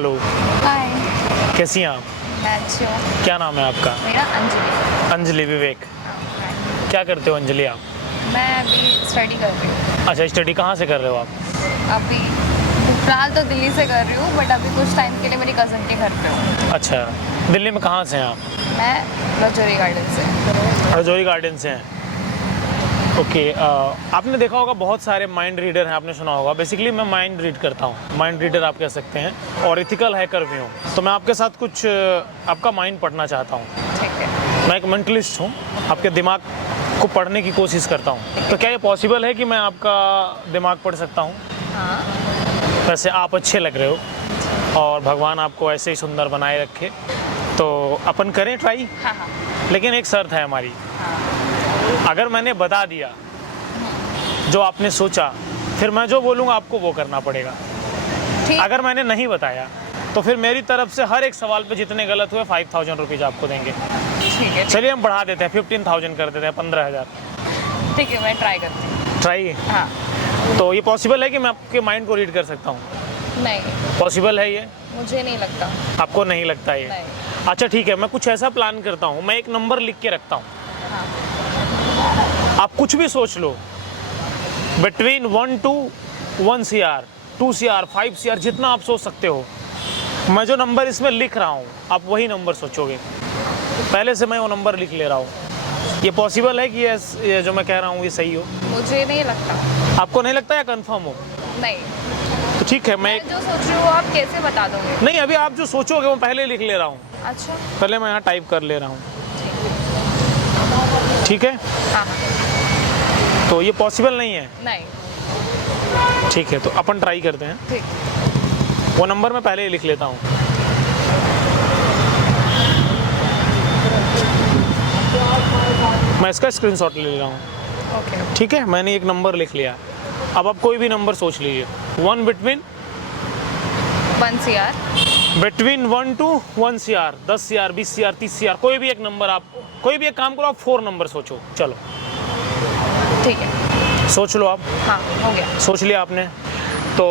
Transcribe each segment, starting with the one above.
Hello, हाय। कैसी हैं आप? मैं अच्छी हूँ। क्या नाम है आपका? मेरा अंजलि। अंजलि विवेक। हाय। क्या करते हो अंजलि आप? मैं अभी स्टडी कर रही हूँ। अच्छा, स्टडी कहाँ से कर रहे हो आप? अभी फिलहाल तो दिल्ली से कर रही हूँ, बट अभी कुछ टाइम के लिए मेरी कज़न के घर पे हूँ। अच्छा, दिल्ली में कहाँ से हैं आप? मैं रजौरी गार्डन से। रजौरी गार्डन से हैं। ओके, आपने देखा होगा बहुत सारे माइंड रीडर हैं, आपने सुना होगा। बेसिकली मैं माइंड रीड करता हूँ, माइंड रीडर आप कह सकते हैं, और एथिकल हैकर भी हूँ। तो मैं आपके साथ कुछ आपका माइंड पढ़ना चाहता हूँ। ठीक है। मैं एक मेंटलिस्ट हूँ, आपके दिमाग को पढ़ने की कोशिश करता हूँ। तो क्या ये पॉसिबल है कि मैं आपका दिमाग पढ़ सकता हूँ? हाँ। वैसे आप अच्छे लग रहे हो और भगवान आपको ऐसे ही सुंदर बनाए रखे, तो अपन करें ट्राई। हाँ हाँ। लेकिन एक शर्त है हमारी। हाँ। अगर मैंने बता दिया जो आपने सोचा, फिर मैं जो बोलूँगा आपको वो करना पड़ेगा। ठीक। अगर मैंने नहीं बताया तो फिर मेरी तरफ से हर एक सवाल पे जितने गलत हुए 5000 रुपीज़ आपको देंगे। ठीक है। चलिए हम बढ़ा देते हैं, 15000 कर देते हैं, 15000। ठीक है, मैं ट्राई करती हूँ। ट्राई। हाँ। तो ये पॉसिबल है कि मैं आपके माइंड को रीड कर सकता हूँ? नहीं, पॉसिबल है ये? मुझे नहीं लगता। आपको नहीं लगता ये? नहीं। अच्छा ठीक है, मैं कुछ ऐसा प्लान करता हूँ, मैं एक नंबर लिख के रखता हूँ। हाँ। आप कुछ भी सोच लो, between 1 to 1 CR, 2 CR, 5 CR, जितना आप सोच सकते हो। मैं जो नंबर इसमें लिख रहा हूँ आप वही नंबर सोचोगे। पहले से मैं वो नंबर लिख ले रहा हूँ। ये पॉसिबल है कि ये जो मैं कह रहा हूँ ये सही हो? मुझे नहीं लगता। आपको नहीं लगता या कंफर्म हो? नहीं। तो ठीक है, मैं जो सोच रही हूँ आप कैसे बता दोगे? नहीं, अभी आप जो सोचोगे वो पहले लिख ले रहा हूँ। अच्छा। पहले मैं यहाँ टाइप कर ले रहा हूँ। ठीक है। हाँ। तो ये पॉसिबल नहीं है? नहीं। ठीक है, तो अपन ट्राई करते हैं। ठीक। वो नंबर मैं पहले ही लिख लेता हूँ। मैं इसका स्क्रीनशॉट ले रहा हूँ। ओके। ठीक है, मैंने एक नंबर लिख लिया। अब आप कोई भी नंबर सोच लीजिए। 1 between 1 CR। Between 1 to 1 CR, 10 CR, 20 CR, 30 CR, कोई भी एक नंबर। आप कोई भी एक काम करो, आप 4 नंबर सोचो। चलो ठीक है। सोच लो आप। हाँ, हो गया। सोच लिया आपने? तो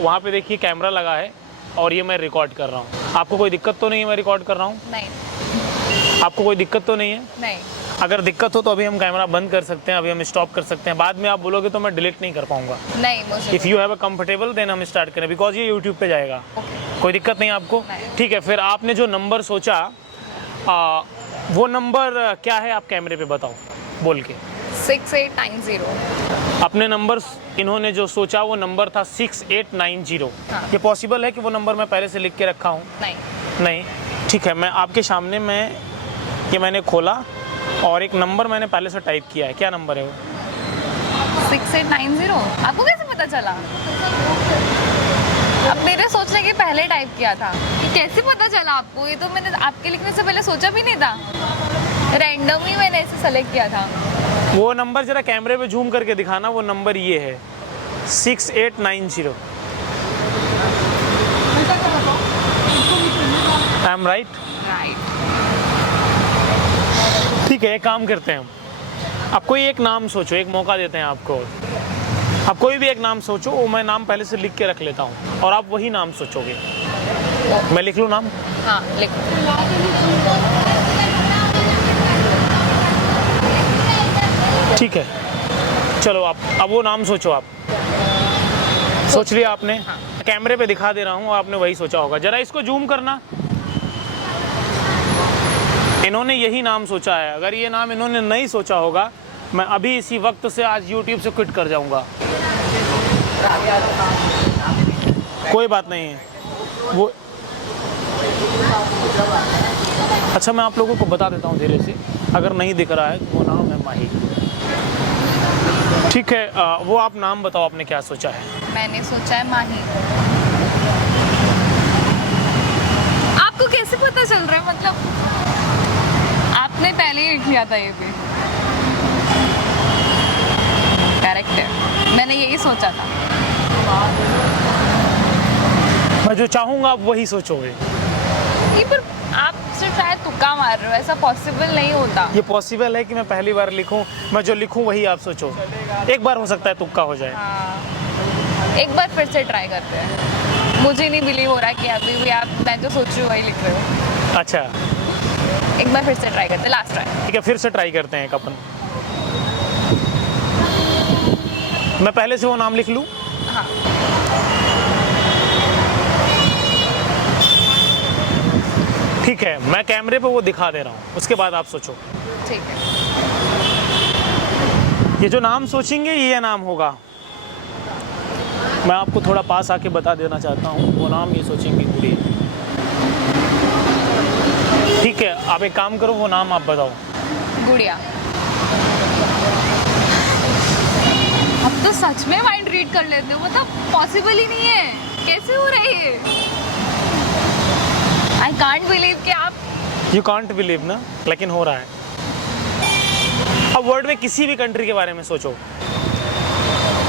वहाँ पे देखिए कैमरा लगा है और ये मैं रिकॉर्ड कर रहा हूँ। आपको कोई दिक्कत तो नहीं है मैं रिकॉर्ड कर रहा हूँ? नहीं। आपको कोई दिक्कत तो नहीं है? नहीं। अगर दिक्कत हो तो अभी हम कैमरा बंद कर सकते हैं, अभी हम स्टॉप कर सकते हैं। बाद में आप बोलोगे तो मैं डिलीट नहीं कर पाऊंगा। नहीं, मुझे if you have a comfortable then हम स्टार्ट करें, बिकॉज ये यूट्यूब पे जाएगा। ओके। कोई दिक्कत नहीं आपको? नहीं। ठीक है, फिर आपने जो नंबर सोचा वो नंबर क्या है आप कैमरे पे बताओ बोल के। 6890। अपने नंबर इन्होंने जो सोचा वो नंबर था 6890। हाँ। ये पॉसिबल है कि वो नंबर मैं पहले से लिख के रखा हूँ? नहीं। नहीं। ठीक है, मैं आपके सामने ये मैंने खोला और एक नंबर मैंने पहले से टाइप किया है। क्या नंबर है वो? 6890। आपको कैसे पता चला? अब मेरे सोचने के पहले टाइप किया था। ये कैसे पता चला आपको? ये तो मैंने आपके लिखने से पहले सोचा भी नहीं था। रैंडम ही मैंने इसे सेलेक्ट किया था। वो नंबर जरा कैमरे पे जूम करके दिखाना। वो नंबर ये है 6890। I am right? राइट। ठीक है, एक काम करते हैं हम। आप कोई एक नाम सोचो, एक मौका देते हैं आपको। आप कोई भी एक नाम सोचो, वो मैं नाम पहले से लिख के रख लेता हूँ और आप वही नाम सोचोगे। मैं लिख लूँ नाम? हाँ, लिखो। ठीक है, चलो आप अब वो नाम सोचो। आप सोच लिया आपने? हाँ। कैमरे पे दिखा दे रहा हूँ, आपने वही सोचा होगा। जरा इसको जूम करना। इन्होंने यही नाम सोचा है। अगर ये नाम इन्होंने नहीं सोचा होगा, मैं अभी इसी वक्त से आज YouTube से क्विट कर जाऊंगा। कोई बात नहीं है वो। अच्छा, मैं आप लोगों को बता देता हूँ धीरे से, अगर नहीं दिख रहा है तो वो नाम है माही। ठीक है, वो आप नाम बताओ, आपने क्या सोचा है? मैंने सोचा है माही। आपको कैसे पता चल रहा है? मतलब आपने पहले ही लिख लिया था ये भी। करेक्ट है, मैंने यही सोचा था। मैं जो चाहूँगा आप वही सोचोगे। ये पर आप सिर्फ शायद तुक्का मार रहे हो, ऐसा पॉसिबल नहीं होता। ये पॉसिबल है कि मैं पहली बार लिखूं, मैं जो लिखूं वही आप सोचो। एक बार हो सकता है तुक्का हो जाए। हाँ, एक बार फिर से ट्राई करते हैं। मुझे नहीं बिलीव हो रहा कि अभी भी आप मैं जो सोच रही हूँ वही लिख रहे हो। अच्छा एक बार फिर से ट्राई करते, लास्ट ट्राई। ठीक है, फिर से ट्राई करते हैं एक अपन। मैं पहले से वो नाम लिख लूँ? हाँ ठीक है, मैं कैमरे पे वो दिखा दे रहा हूँ, उसके बाद आप सोचो। ठीक है। ये जो नाम सोचेंगे ये नाम होगा। मैं आपको थोड़ा पास आके बता देना चाहता हूँ, वो नाम ये सोचेंगे पूरी। ठीक है, आप एक काम करो, वो नाम आप बताओ। गुड़िया। अब तो सच में माइंड रीड कर लेते हो, मतलब पॉसिबल ही नहीं है, कैसे हो रही है? आई कांट बिलीव कि आप। यू कांट बिलीव ना, लेकिन हो रहा है। अब वर्ल्ड में किसी भी कंट्री के बारे में सोचो।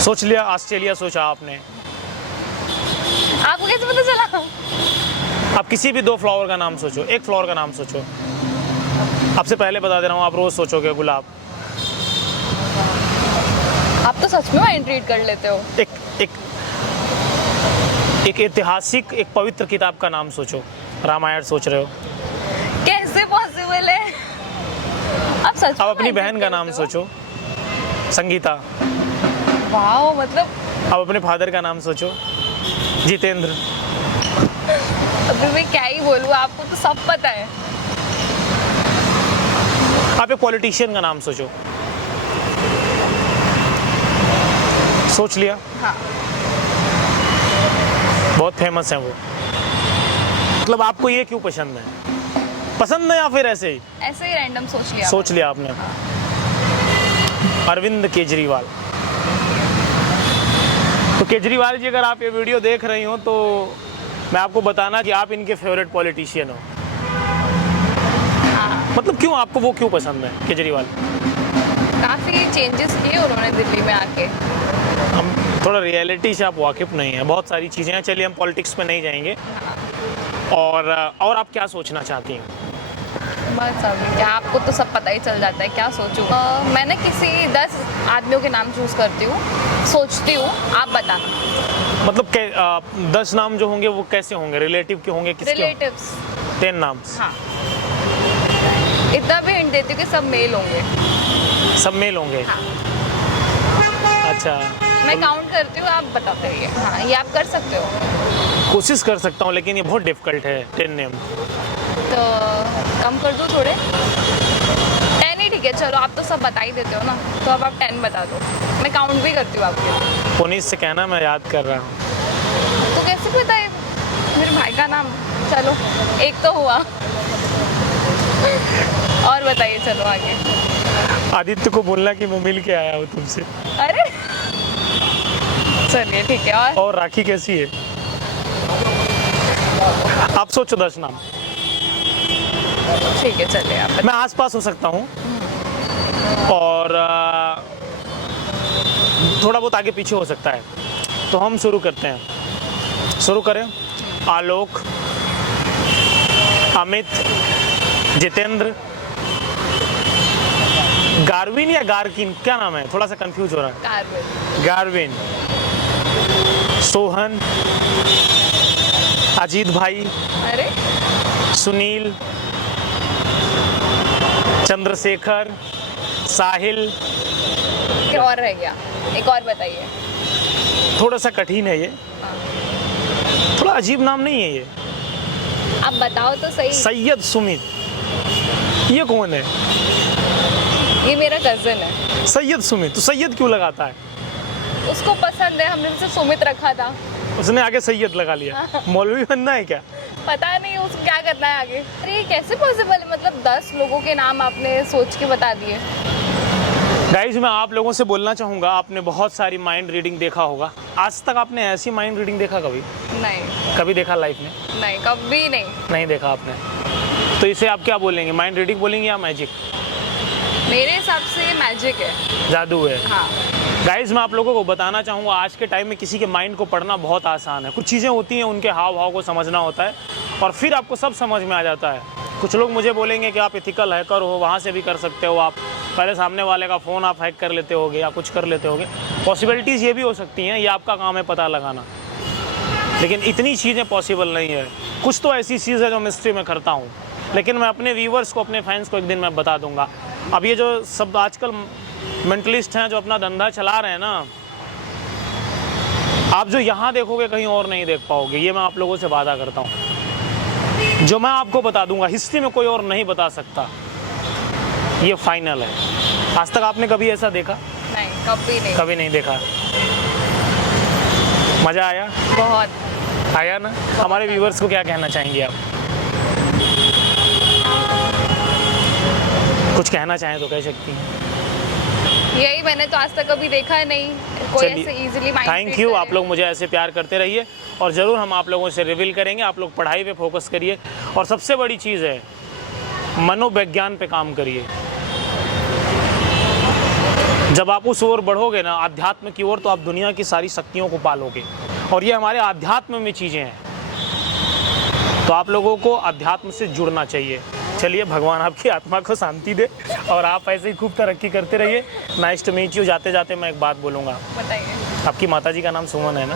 सोच लिया, ऑस्ट्रेलिया सोचा आपने। आपको कैसे पता चला? आप किसी भी 2 फ्लावर का नाम सोचो, एक फ्लावर का नाम सोचो। आपसे पहले बता दे रहा हूँ, आप रोज सोचोगे गुलाब। आप तो सच में माइंड रीड कर लेते हो। एक ऐतिहासिक, एक पवित्र किताब का नाम सोचो। रामायण सोच रहे हो। कैसे पॉसिबल है? आप सच में अब अपनी mind बहन read का करते नाम हो? सोचो, संगीता। वाओ, मतलब अब अपने फादर का नाम सोचो, जितेंद्र। अभी मैं क्या ही बोलूँ, आपको तो सब पता है। आप एक पॉलिटिशियन का नाम सोचो। सोच लिया? हाँ। बहुत फेमस है वो। मतलब आपको ये क्यों पसंद है? पसंद है या फिर ऐसे ही? ऐसे ही रैंडम सोच लिया। सोच लिया आपने। अरविंद केजरीवाल। तो केजरीवाल जी, अगर आप ये वीडियो देख रही हो तो मैं आपको बताना कि आप इनके फेवरेट पॉलिटिशियन हो। मतलब क्यों, आपको वो क्यों पसंद है केजरीवाल? काफ़ी चेंजेस किए उन्होंने दिल्ली में आके। हम थोड़ा रियलिटी से आप वाकिफ नहीं हैं, बहुत सारी चीज़ें हैं। चलिए हम पॉलिटिक्स में नहीं जाएंगे। और आप क्या सोचना चाहती हैं? बस अभी क्या, आपको तो सब पता ही चल जाता है, क्या सोचूं। मैं ना किसी 10 आदमियों के नाम चूज़ करती हूँ, सोचती हूँ, आप बताना। मतलब 10 नाम जो होंगे वो कैसे होंगे? रिलेटिव के होंगे, किसके? रिलेटिव्स। 10 नाम। हाँ, इतना भी हिंट देती हूँ कि सब मेल होंगे। सब मेल होंगे? हाँ। अच्छा, मैं काउंट करती हूँ, आप बताते रहिए। हाँ, ये आप कर सकते हो। कोशिश कर सकता हूँ, लेकिन ये बहुत डिफिकल्ट है 10 नेम। तो कम कर दो थोड़े। 10 ही ठीक है, चलो आप तो सब बता ही देते हो ना, तो अब आप 10 बता दो, मैं काउंट भी करती हूँ आपके। पुनीत से कहना मैं याद कर रहा हूँ। तो कैसे पता है मेरे भाई का नाम? चलो एक तो हुआ। और बताइए, चलो आगे। आदित्य को बोलना कि मैं मिल के आया हूँ तुमसे। अरे चलिए ठीक है। और राखी कैसी है? आप सोचो 10 नाम। ठीक है, चलिए आप। मैं आसपास हो सकता हूँ और थोड़ा बहुत आगे पीछे हो सकता है। तो हम शुरू करते हैं। शुरू करें। आलोक, अमित, जितेंद्र, गार्विन या गार्किन, क्या नाम है? थोड़ा सा कंफ्यूज हो रहा है। कार्बन। गार्विन, सोहन, अजीत भाई, अरे सुनील, चंद्रशेखर, साहिल। क्या और रह गया? एक और बताइए। थोड़ा सा कठिन है ये, थोड़ा अजीब नाम नहीं है ये। आप बताओ तो सही। सैयद सुमित, ये कौन है? ये मेरा कजन है। सैयद सुमित, तो सैयद क्यों लगाता है? उसको पसंद है, हमने उसे सुमित रखा था। उसने आगे सैयद लगा लिया। मौलवी बनना है क्या? पता नहीं उसको क्या करना है आगे। अरे ये कैसे पॉसिबल है? मतलब 10 लोगों के नाम आपने सोच के बता दिए। गाइज, मैं आप लोगों से बोलना चाहूँगा, आपने बहुत सारी माइंड रीडिंग देखा होगा। आज तक आपने ऐसी माइंड रीडिंग देखा कभी? नहीं। कभी देखा लाइफ में? नहीं, कभी नहीं। नहीं देखा आपने? तो इसे आप क्या बोलेंगे, माइंड रीडिंग बोलेंगे या मैजिक? मेरे हिसाब से ये मैजिक है, जादू है। हाँ। गाइज, मैं आप लोगों को बताना चाहूँगा, आज के टाइम में किसी के माइंड को पढ़ना बहुत आसान है। कुछ चीज़ें होती हैं, उनके हाव भाव को समझना होता है और फिर आपको सब समझ में आ जाता है। कुछ लोग मुझे बोलेंगे कि आप एथिकल हैकर हो, वहाँ से भी कर सकते हो आप, पहले सामने वाले का फ़ोन आप हैक कर लेते होगे या कुछ कर लेते होगे। पॉसिबिलिटीज़ ये भी हो सकती हैं, ये आपका काम है पता लगाना। लेकिन इतनी चीज़ें पॉसिबल नहीं है। कुछ तो ऐसी चीज़ है जो मिस्ट्री में करता हूँ, लेकिन मैं अपने व्यूवर्स को, अपने फैंस को एक दिन मैं बता दूंगा। अब ये जो सब आजकल मेंटलिस्ट हैं जो अपना धंधा चला रहे हैं ना, आप जो यहाँ देखोगे कहीं और नहीं देख पाओगे, ये मैं आप लोगों से वादा करता हूँ। जो मैं आपको बता दूंगा हिस्ट्री में कोई और नहीं बता सकता, ये फाइनल है। आज तक आपने कभी ऐसा देखा? नहीं, कभी नहीं। कभी नहीं देखा। मज़ा आया? बहुत आया ना? हमारे व्यूवर्स को क्या कहना चाहेंगे आप? कुछ कहना चाहें तो कह सकती हैं। यही, मैंने तो आज तक कभी देखा है नहीं कोई ऐसे चलिए, इजीली माइंड। Thank you. आप लोग मुझे ऐसे प्यार करते रहिए और ज़रूर हम आप लोगों से रिवील करेंगे। आप लोग पढ़ाई पे फोकस करिए और सबसे बड़ी चीज़ है मनोविज्ञान पे काम करिए। जब आप उस ओर बढ़ोगे ना, आध्यात्म की ओर, तो आप दुनिया की सारी शक्तियों को पालोगे और ये हमारे आध्यात्म में चीज़ें हैं। तो आप लोगों को अध्यात्म से जुड़ना चाहिए। चलिए, भगवान आपकी आत्मा को शांति दे और आप ऐसे ही खूब तरक्की करते रहिए। Nice to meet you. जाते जाते मैं एक बात बोलूँगा, बताइए। आपकी माताजी का नाम सुमन है ना?